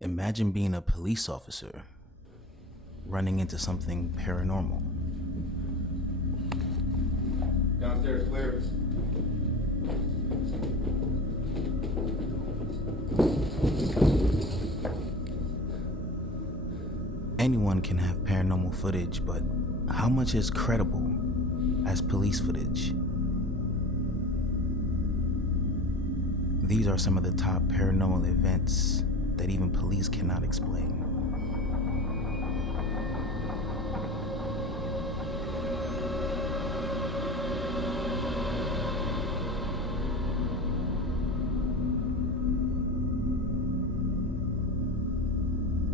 Imagine being a police officer, running into something paranormal. Downstairs clear. Anyone can have paranormal footage, but how much is credible as police footage? These are some of the top paranormal events that even police cannot explain.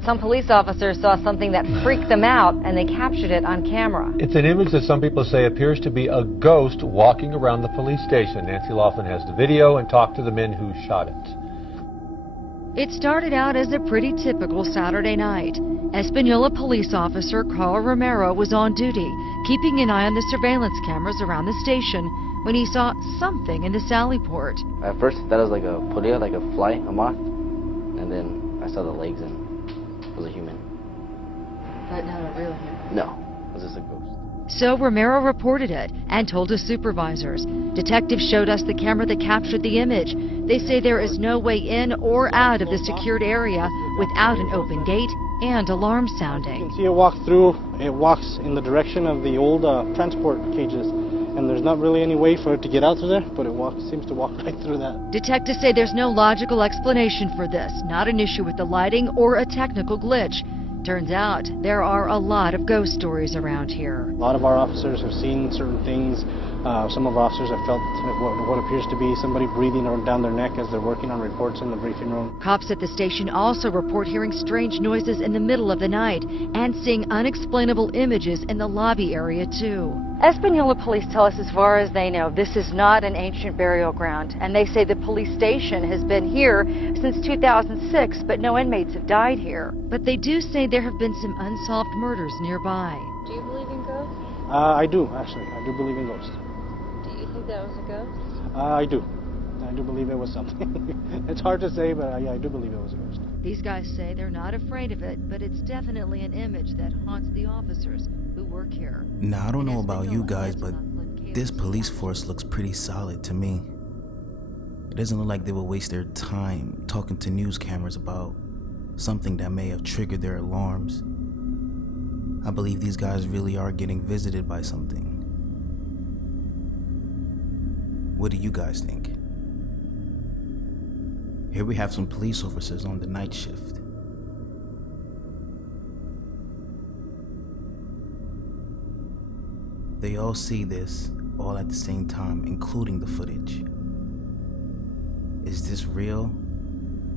Some police officers saw something that freaked them out, and they captured it on camera. It's an image that some people say appears to be a ghost walking around the police station. Nancy Laughlin has the video and talked to the men who shot it. It started out as a pretty typical Saturday night. Espanola police officer Carl Romero was on duty, keeping an eye on the surveillance cameras around the station, when he saw something in the sally port. At first, that was like a polilla, like a fly, a moth, and then I saw the legs and it was a human. But not a real human. No, it was just a ghost. So Romero reported it and told his supervisors. Detectives showed us the camera that captured the image. They say there is no way in or out of the secured area without an open gate and alarm sounding. You can see it walk through. It walks in the direction of the old transport cages, and there's not really any way for it to get out through there, but it seems to walk right through that. Detectives say there's no logical explanation for this, not an issue with the lighting or a technical glitch. Turns out there are a lot of ghost stories around here. A lot of our officers have seen certain things. Some of our officers have felt what appears to be somebody breathing down their neck as they're working on reports in the briefing room. Cops at the station also report hearing strange noises in the middle of the night and seeing unexplainable images in the lobby area too. Espanola police tell us as far as they know, this is not an ancient burial ground, and they say the police station has been here since 2006, but no inmates have died here. But they do say there have been some unsolved murders nearby. Do you believe in ghosts? I do, actually. I do believe in ghosts. Do you think that was a ghost? I do. I do believe it was something. It's hard to say, but yeah, I do believe it was a ghost. These guys say they're not afraid of it, but it's definitely an image that haunts the officers who work here. Now, I don't know about you guys, but this police force looks pretty solid to me. It doesn't look like they will waste their time talking to news cameras about something that may have triggered their alarms. I believe these guys really are getting visited by something. What do you guys think? Here we have some police officers on the night shift. They all see this all at the same time, including the footage. Is this real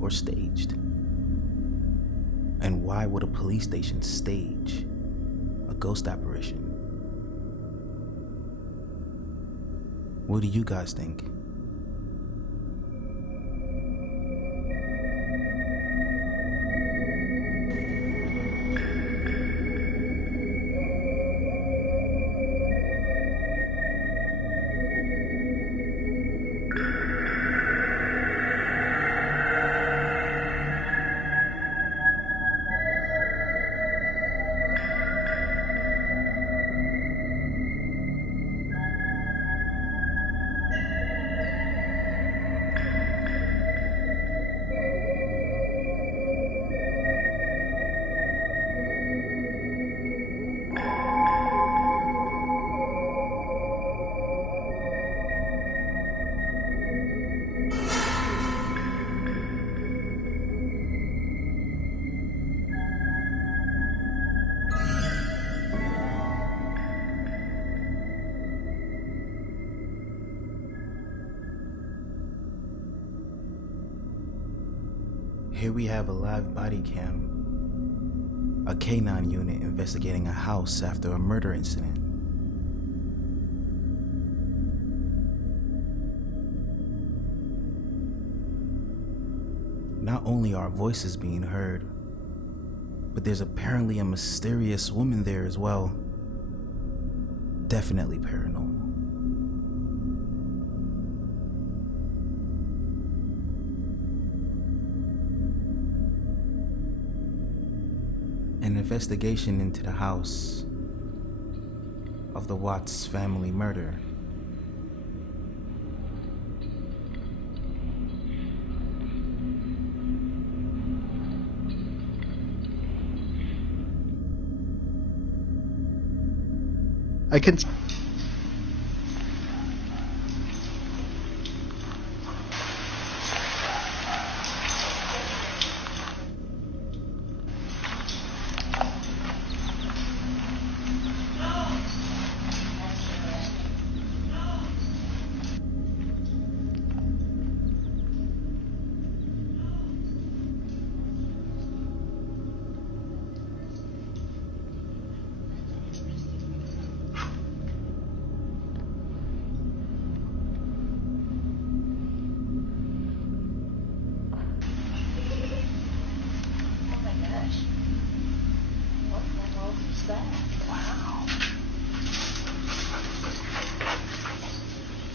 or staged? And why would a police station stage a ghost apparition? What do you guys think? Here we have a live body cam, a K9 unit investigating a house after a murder incident. Not only are voices being heard, but there's apparently a mysterious woman there as well. Definitely paranormal. An investigation into the house of the Watts family murder. I can.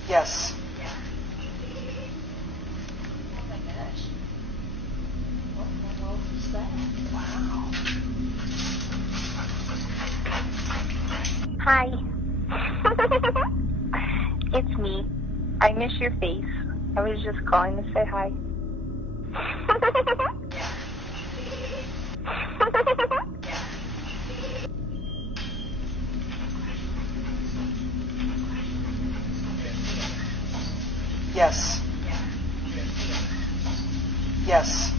Yes. Oh my gosh. What in the world is that? Wow. Hi. It's me. I miss your face. I was just calling to say hi. Yes. Yes.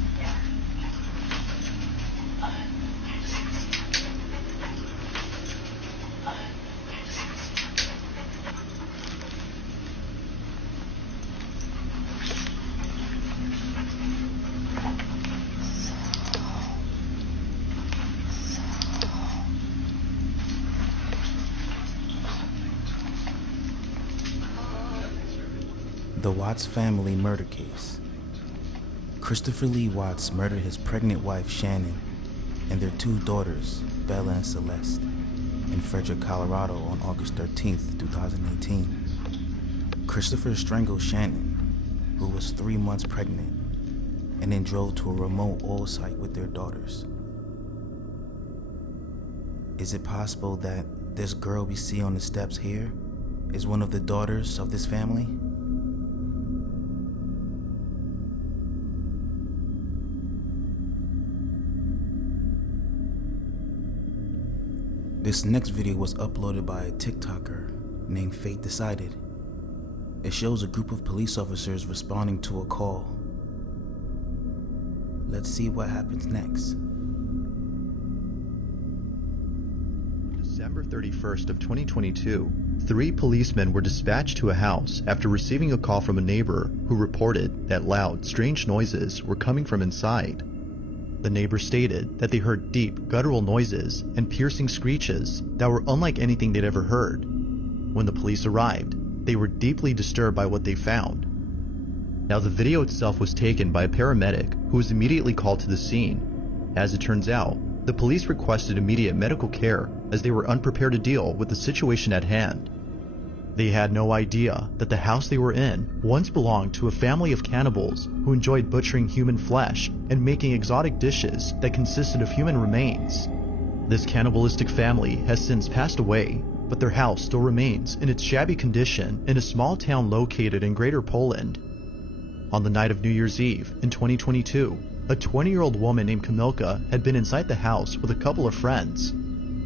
The Watts family murder case. Christopher Lee Watts murdered his pregnant wife Shannon and their two daughters, Bella and Celeste, in Frederick, Colorado on August 13th, 2018. Christopher strangled Shannon, who was 3 months pregnant, and then drove to a remote oil site with their daughters. Is it possible that this girl we see on the steps here is one of the daughters of this family? This next video was uploaded by a TikToker named Fate Decided. It shows a group of police officers responding to a call. Let's see what happens next. December 31st of 2022, 3 policemen were dispatched to a house after receiving a call from a neighbor who reported that loud, strange noises were coming from inside. The neighbor stated that they heard deep, guttural noises and piercing screeches that were unlike anything they'd ever heard. When the police arrived, they were deeply disturbed by what they found. Now, the video itself was taken by a paramedic who was immediately called to the scene. As it turns out, the police requested immediate medical care as they were unprepared to deal with the situation at hand. They had no idea that the house they were in once belonged to a family of cannibals who enjoyed butchering human flesh and making exotic dishes that consisted of human remains. This cannibalistic family has since passed away, but their house still remains in its shabby condition in a small town located in Greater Poland. On the night of New Year's Eve in 2022, a 20-year-old woman named Kamilka had been inside the house with a couple of friends.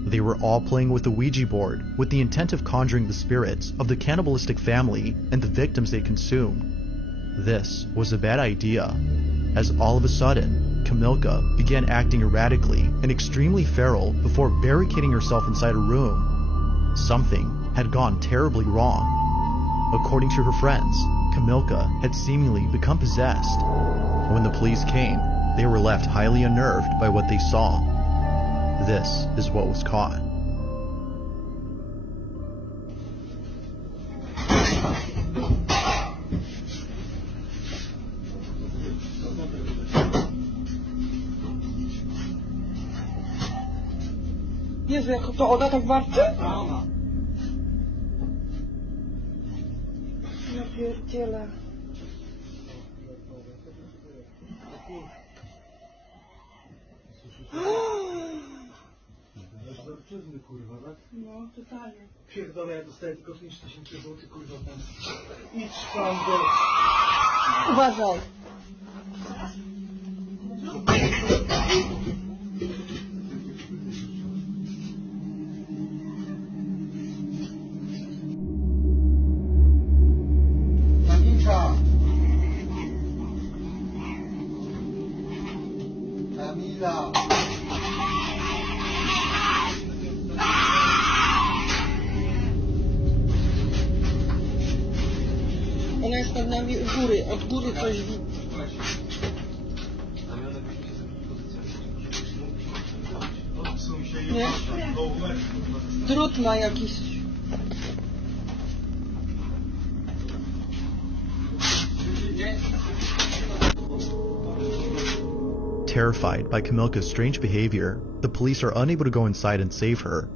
They were all playing with a Ouija board with the intent of conjuring the spirits of the cannibalistic family and the victims they consumed. This was a bad idea, as all of a sudden, Kamilka began acting erratically and extremely feral before barricading herself inside a room. Something had gone terribly wrong. According to her friends, Kamilka had seemingly become possessed. When the police came, they were left highly unnerved by what they saw. This is what was caught. Jezu, jak to Oda tak warczy? Ja pierdzielę. Potrzebny kurwa, tak? No, totalnie. Pierdolę, ja dostaję tylko 5000 zł, kurwa, tam. Idź pan do... Uważaj. Kamila! Ona jest nad nami u góry, od góry coś widzi. Nie? Drut ma jakiś. Terrified by Kamilka's strange behavior, the police are unable to go inside and save her.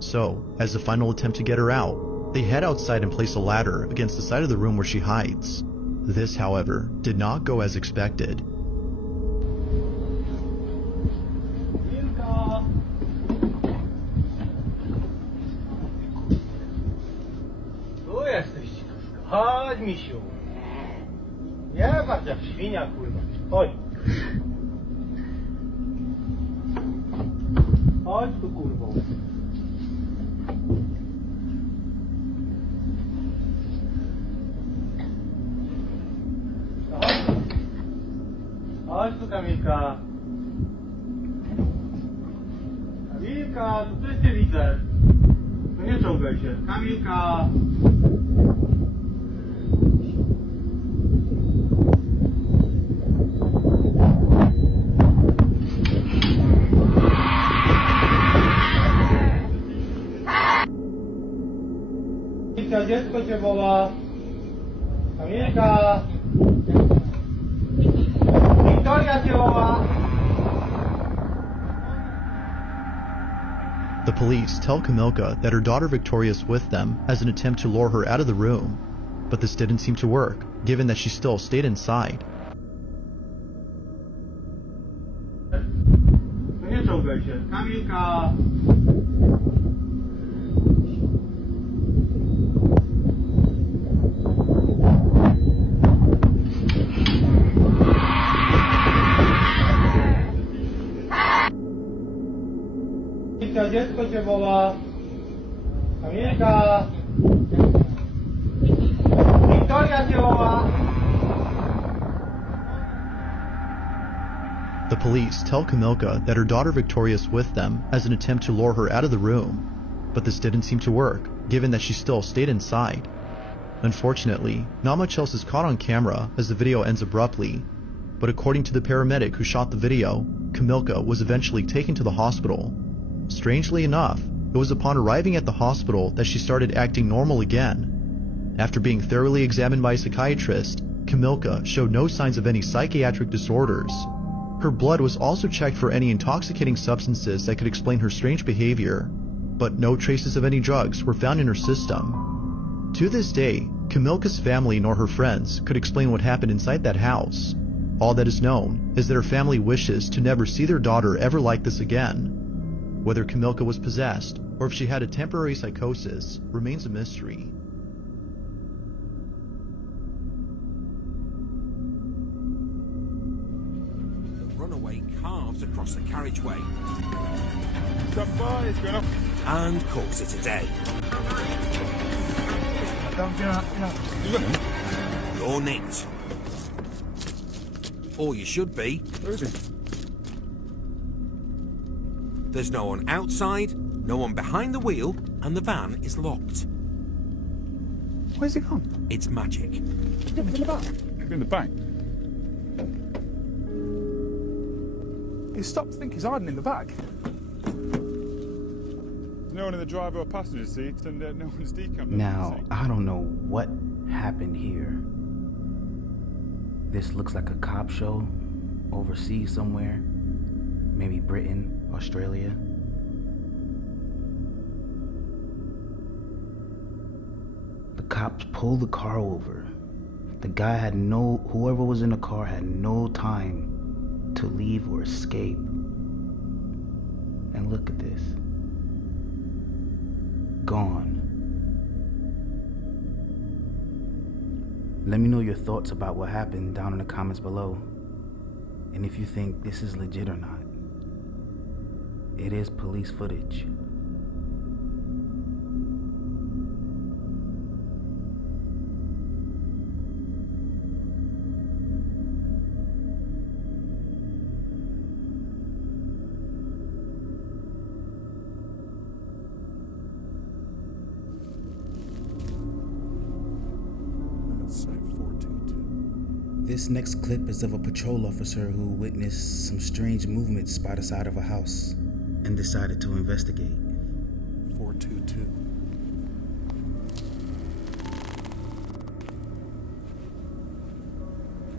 So, as a final attempt to get her out, they head outside and place a ladder against the side of the room where she hides. This, however, did not go as expected. Tu jesteś, chodź, misiu. Nie patrz jak świnia, kurwa. Chodź. Chodź tu, kurwo. Chodź tu, Kamilka. Kamilka, to coś ty widzę. No nie czołgaj się. Kamilka. Kamilka, dziecko cię woła. Kamilka. Wiktoria cię woła. The police tell Kamilka that her daughter Victoria is with them as an attempt to lure her out of the room, but this didn't seem to work, given that she still stayed inside. No nie czołgaj się. Kamilka. Kamilka, dziecko cię woła. Kamilka. Wiktoria cię woła. The police tell Kamilka that her daughter Victoria is with them as an attempt to lure her out of the room, but this didn't seem to work, given that she still stayed inside. Unfortunately, not much else is caught on camera as the video ends abruptly, but according to the paramedic who shot the video, Kamilka was eventually taken to the hospital. Strangely enough, it was upon arriving at the hospital that she started acting normal again. After being thoroughly examined by a psychiatrist, Kamilka showed no signs of any psychiatric disorders. Her blood was also checked for any intoxicating substances that could explain her strange behavior, but no traces of any drugs were found in her system. To this day, Kamilka's family nor her friends could explain what happened inside that house. All that is known is that her family wishes to never see their daughter ever like this again. Whether Kamilka was possessed or if she had a temporary psychosis remains a mystery. The runaway carves across the carriageway Stand by, it's going up. and calls it a day. Don't get up, You're nicked. Or you should be. Where is he? There's no one outside, no one behind the wheel, and the van is locked. Where's he gone? It's magic. Could be in the back. Could be in the back. He stopped to think he's hiding in the back. There's no one in the driver or passenger seat, and no one's decamped. Now, I don't know what happened here. This looks like a cop show overseas somewhere. Maybe Britain, Australia. The cops pulled the car over. The guy whoever was in the car had no time to leave or escape. And look at this. gone. Let me know your thoughts about what happened down in the comments below, and if you think this is legit or not. It is police footage. This next clip is of a patrol officer who witnessed some strange movements by the side of a house and decided to investigate. 422.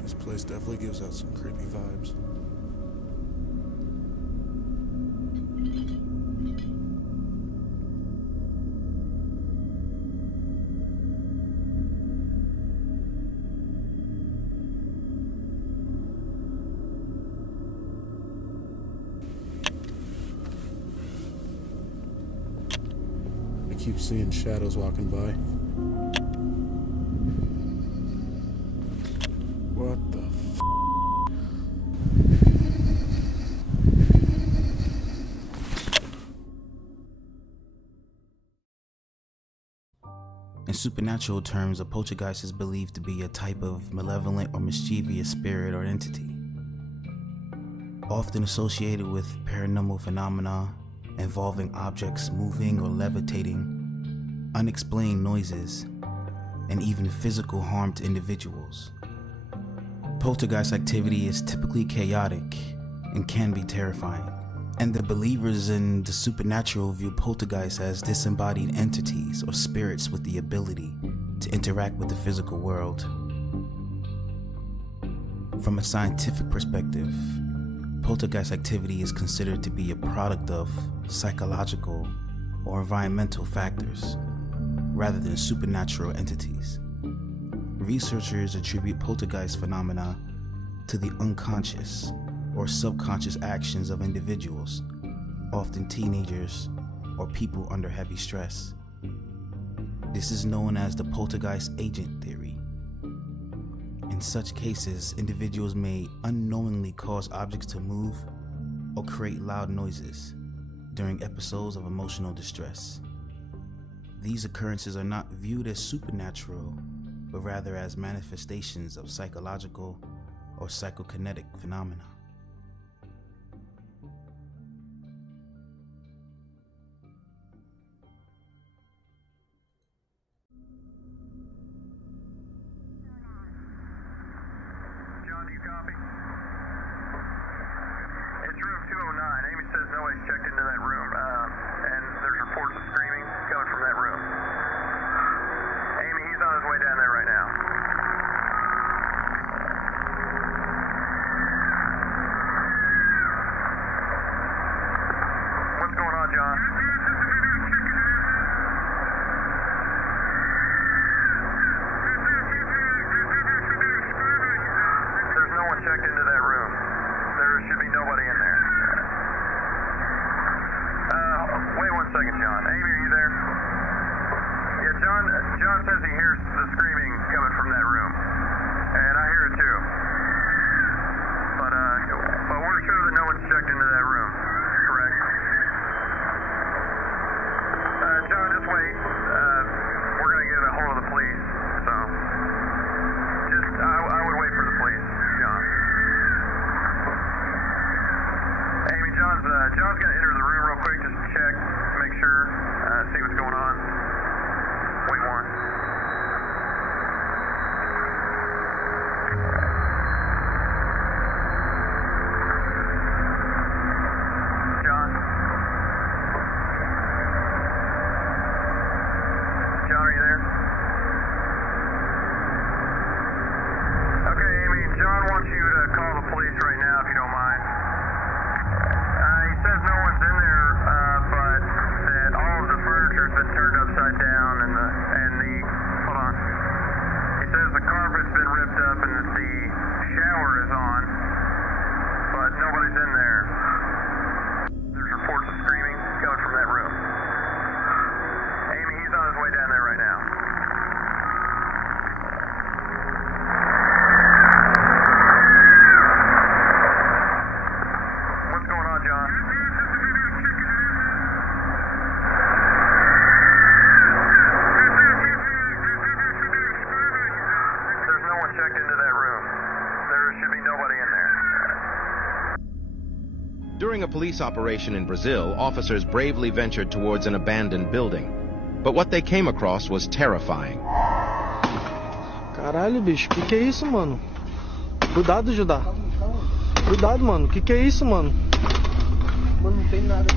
This place definitely gives out some creepy vibes. Keep seeing shadows walking by. What the f? In supernatural terms, a poltergeist is believed to be a type of malevolent or mischievous spirit or entity, often associated with paranormal phenomena involving objects moving or levitating, unexplained noises, and even physical harm to individuals. Poltergeist activity is typically chaotic and can be terrifying, and the believers in the supernatural view poltergeists as disembodied entities or spirits with the ability to interact with the physical world. From a scientific perspective, poltergeist activity is considered to be a product of psychological or environmental factors rather than supernatural entities. Researchers attribute poltergeist phenomena to the unconscious or subconscious actions of individuals, often teenagers or people under heavy stress. This is known as the poltergeist agent theory. In such cases, individuals may unknowingly cause objects to move or create loud noises during episodes of emotional distress. These occurrences are not viewed as supernatural, but rather as manifestations of psychological or psychokinetic phenomena. John, do you copy? It's room 209. Amy says nobody's checked into that room, and there's reports of screaming coming from that room. Amy, he's on his way down there right now. What's going on, John? There's no one checked into that room. There should be nobody in there. Wait 1 second, John. Amy, are you there? Yeah, John says he hears the screaming coming from that room. And I hear it too. But we're sure that no one's checked into that room. Correct? John, just wait. We're going to get a hold of the police. So, I would wait for the police, John. Amy, John's going to enter the room real quick just to check, make sure, see what's going on. Wait one. John? John, are you there? Okay, Amy, John wants you to call the police right now if you don't mind. He says no one's on, John. There's no one checked into that room. There should be nobody in there. During a police operation in Brazil, officers bravely ventured towards an abandoned building. But what they came across was terrifying. Caralho, bicho, que é isso, mano? Cuidado, Judá. Cuidado, mano, que é isso, mano? Mano, não tem nada.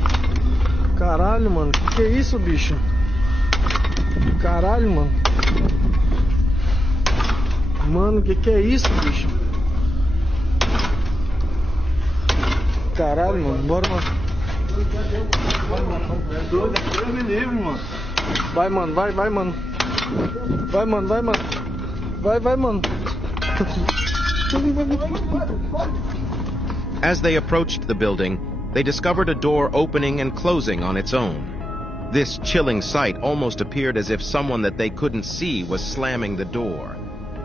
Caralho, mano, que é isso, bicho? Caralho, mano. Mano, que é isso, bicho? Caralho, mano, bora, mano. Deus me livre, mano. Vai, mano, vai, mano. Vai, mano, vai, mano. Vai, mano. As they approached the building, they discovered a door opening and closing on its own. This chilling sight almost appeared as if someone that they couldn't see was slamming the door.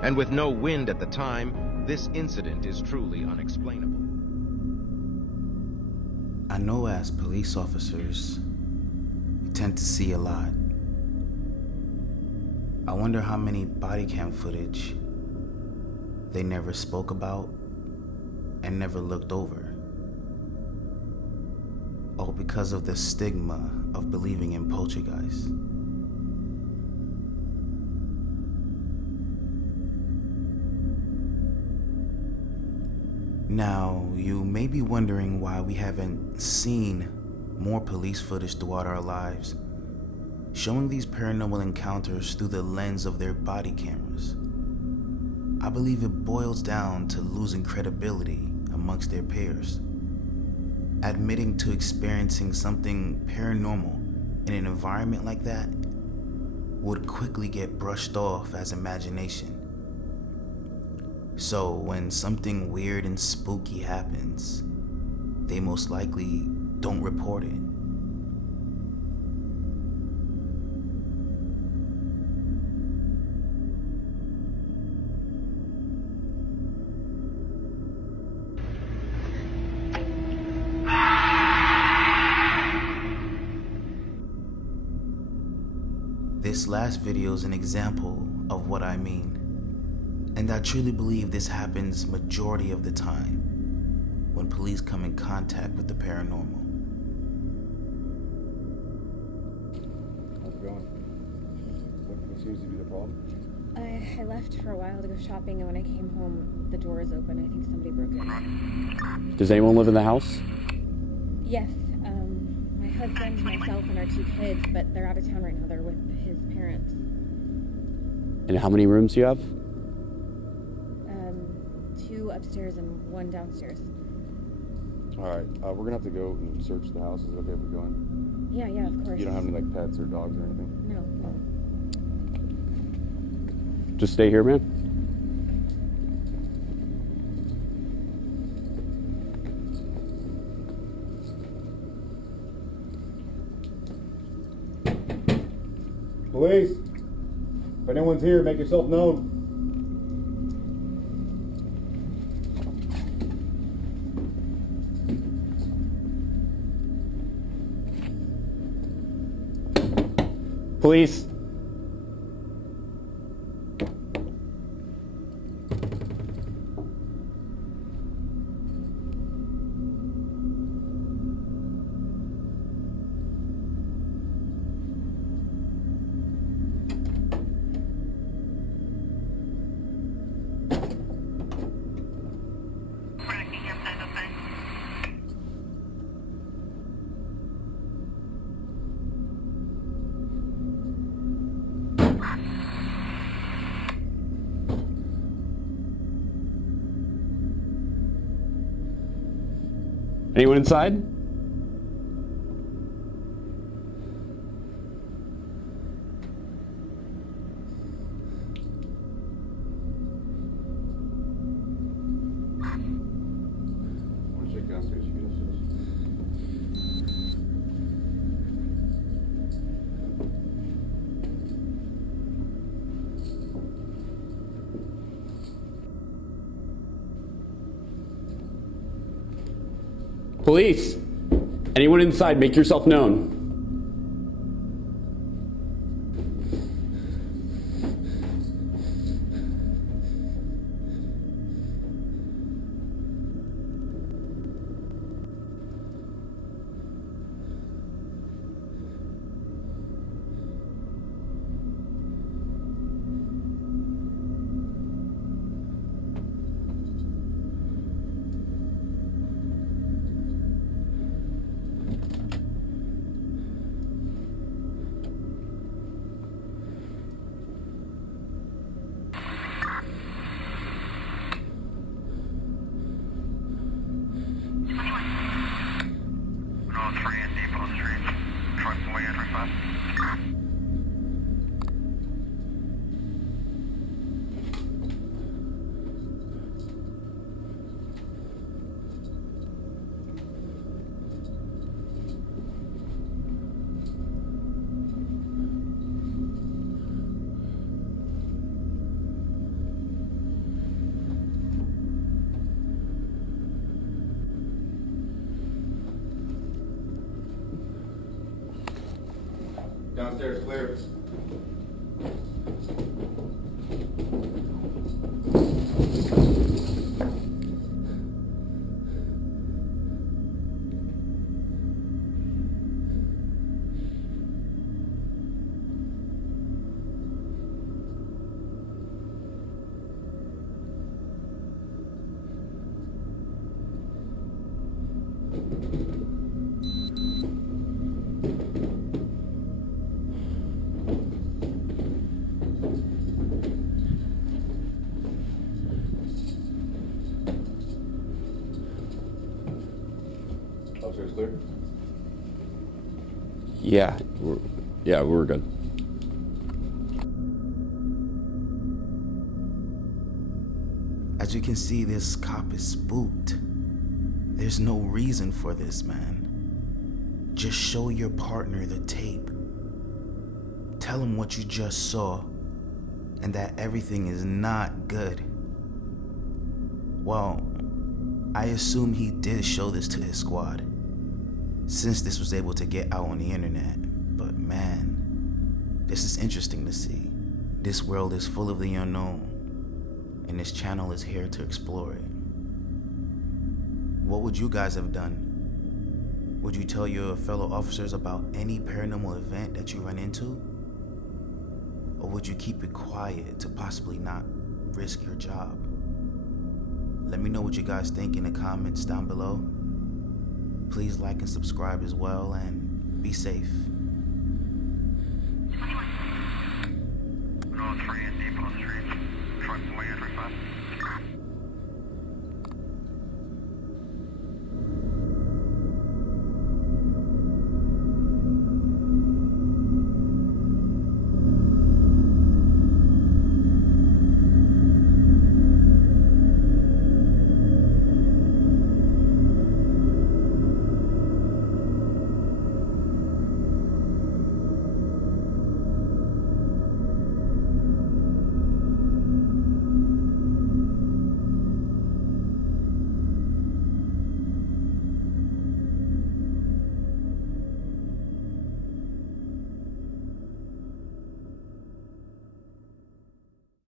And with no wind at the time, this incident is truly unexplainable. I know as police officers, we tend to see a lot. I wonder how many body cam footage they never spoke about and never looked over. All because of the stigma of believing in poltergeist. Now, you may be wondering why we haven't seen more police footage throughout our lives, showing these paranormal encounters through the lens of their body cameras. I believe it boils down to losing credibility amongst their peers. Admitting to experiencing something paranormal in an environment like that would quickly get brushed off as imagination. So when something weird and spooky happens, they most likely don't report it. This last video is an example of what I mean. And I truly believe this happens majority of the time when police come in contact with the paranormal. How's it going? What seems to be the problem? I left for a while to go shopping, and when I came home, the door was open. I think somebody broke in. Does anyone live in the house? Yes, my husband, myself, and our 2 kids, but they're out of town right now. They're with his parents. And how many rooms do you have? 2 upstairs and 1 downstairs. Alright, we're gonna have to go and search the house. Is it okay if we go in? Yeah, of course. You don't have any like pets or dogs or anything? No. Just stay here, man. Police! If anyone's here, make yourself known. Police. Anyone inside? Police! Anyone inside, make yourself known. Downstairs clear. Upstairs clear? Yeah, we're good. As you can see, this cop is spooked. There's no reason for this, man. Just show your partner the tape. Tell him what you just saw and that everything is not good. Well, I assume he did show this to his squad, since this was able to get out on the internet. But man, this is interesting to see. This world is full of the unknown, and this channel is here to explore it. What would you guys have done? Would you tell your fellow officers about any paranormal event that you run into? Or would you keep it quiet to possibly not risk your job? Let me know what you guys think in the comments down below. Please like and subscribe as well, and be safe.